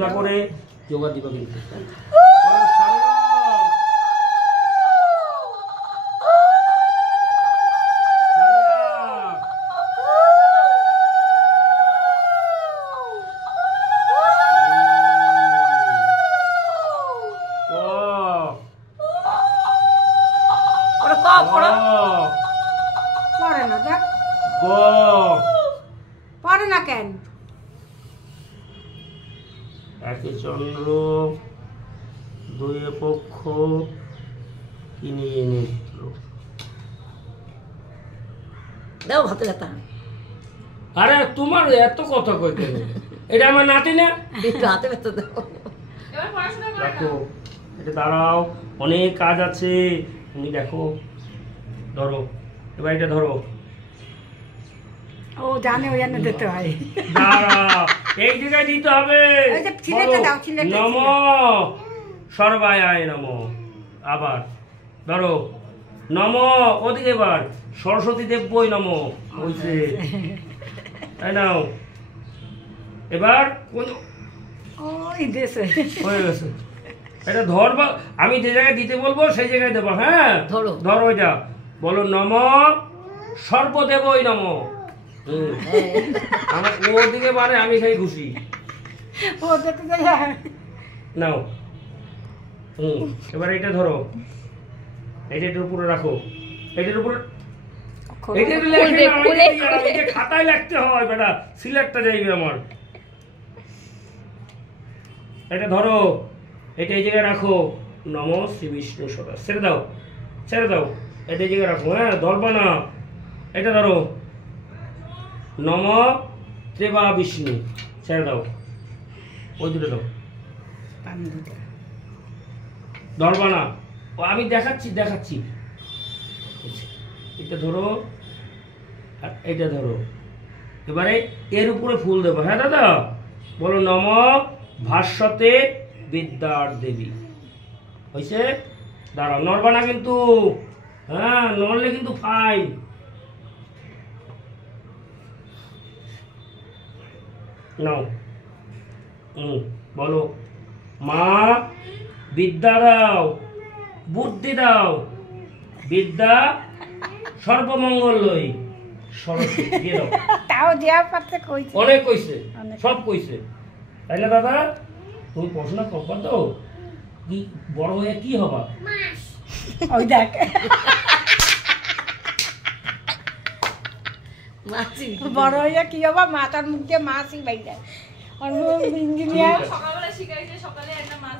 সোজা করে যোগা দিবা কিন্তু। একে চন্দ্র দুয়ে পক্ষ কিনিয়ে নেত্র। দাও হাতে ব্যথা। আরে তোমার এত কথা কইতে এটা আমার নাতি না, একটু হাতে ব্যথা দাও। রাখো এটা, দাঁড়াও অনেক কাজ আছে। তুমি দেখো, ধরো এবার এটা ধরো। ও জানে ওই জন্য দিতে হয়। দাঁড়াও, এই জায়গায় দিতে হবে। নম সর্বায় নম। আবার ধরো নম, ওদিকে এবার সরস্বতী দেবই নম হইছে, তাই নাও। এবার ওই দেশে হয়ে গেছে। এটা ধরবা, আমি যে জায়গায় দিতে বলবো সেই জায়গায় দেবো। হ্যাঁ ধরো ধরো, এটা বলো নম সর্বদেবই নম। আমার ওদিকে মানে আমি সেই খুশি। ও দেখতে যাই নাও। এবার এটা ধরো, এটার উপরে রাখো, এটার উপরে খাতায় লিখতে হয় বেটা, সিলেক্টটা যাইবে আমার। এটা ধরো, এটা এই জায়গায় রাখো। নম শ্রী বিষ্ণু সদা। ছেড়ে দাও, ছেড়ে দাও, এটা এই জায়গায় রাখো। হ্যাঁ ধরবা না। এটা ধরো, নম ত্রেবা বিষ্ণু। ছেড়ে দাও, ওই দুটো দাও, ধরবা না। আমি দেখাচ্ছি দেখাচ্ছি। এটা ধরো আর এটা ধরো। এবারে এর উপরে ফুল দেবো। হ্যাঁ দাদা বলো নম ভাস্বতে বিদ্যার দেবী। হয়েছে? দাঁড়াও, নড়বা না কিন্তু। হ্যাঁ নড়লে কিন্তু ফাইন। নাও। বলো মা বিদ্যা দাও, বুদ্ধি দাও, বিদ্যা সর্বমঙ্গল লই। সরস্বতী দিয়ে দাও। তাও দেওয়ার পাতে কইছে, অনেক কইছে, সব কইছে। তাই না দাদা? তুমি পড়াশোনা করবা তো? কি বড় হয়ে কি হবা? ওই দেখ মাছি বড় হইয়া কি হবা, মাথার মুখ দিয়ে মাছই বাইরে। আর ইঞ্জিনিয়ার সকালবেলা শিখাইছে, সকালে একটা মাছ